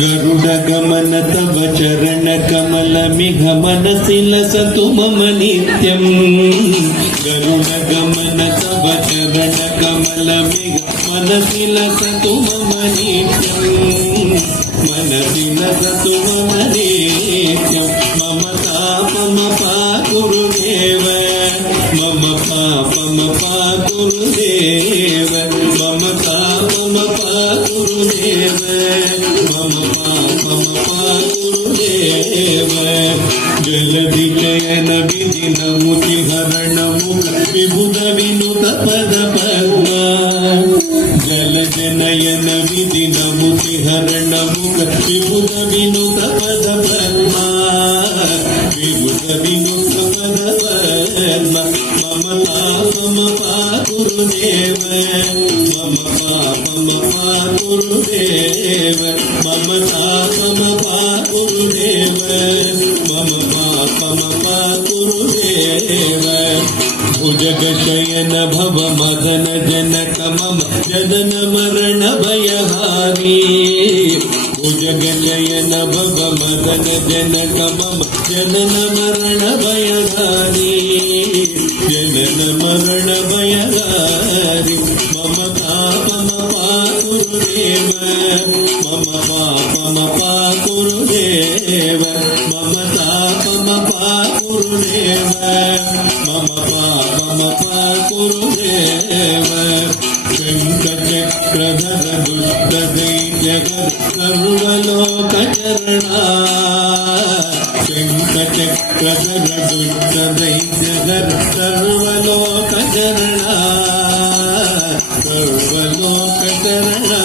गरुड गमन तव चरण कमल मिघ मनसि लसतु मम नित्यम् गरुड गमन तव चरण कमल मिघ मनसि लसतु मम नित्यम् मनसि लसतु मम नित्यम् मम तापम पा गुरुदेव मम पापम पा गुरुदेव मम तापम पा गुरुदेव मम पापम पा गुरुदेव जलधि चयन विधिन मुचि हरण मुख विबुध विनुत पद पद्मा जल जनयन विधिन मुचि हरण मुख विबुध विनुत पद पद्मा विबुध विनुत पद पद्मा मम तापम पा गुरुदेव मम पापम पा गुरुदेव मम तापम पा गुरुदेव मम पापम पा गुरुदेव भुजग शयन भव मदन जनक मम जदन मरण भयहारी भुजग शयन भव मदन जनक मम जनन मरण भयहारी जनन मरण भयहारी मम तापम पा गुरुदेव मम पापम पा गुरुदेव मम तापम पा गुरुदेव मम पापम पा गुरुदेव शङ्खचक्रधर दुष्ट दैत्यकर सर्वलोक चरणा शङ्खचक्रधर दुष्ट दैत्यकर सर्वलोक चरणा सर्वलोक चरणा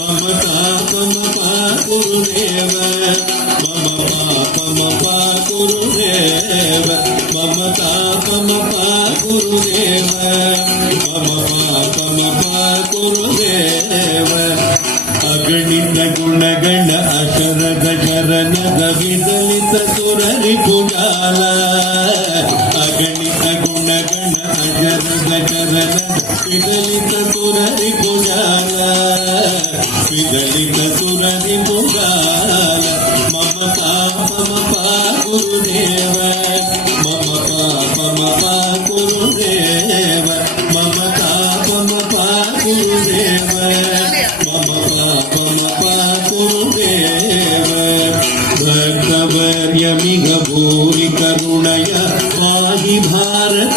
मम तापम पा गुरुदेव मम पापम पा गुरुदेव मम तापम पा गुरुदेव मम पापम पा गुरुदेव अगणित गुणगण अशरद शरणद विदलित सुररिपुजाल अगणित गुणगण अशरद शरणद विदलित सुररि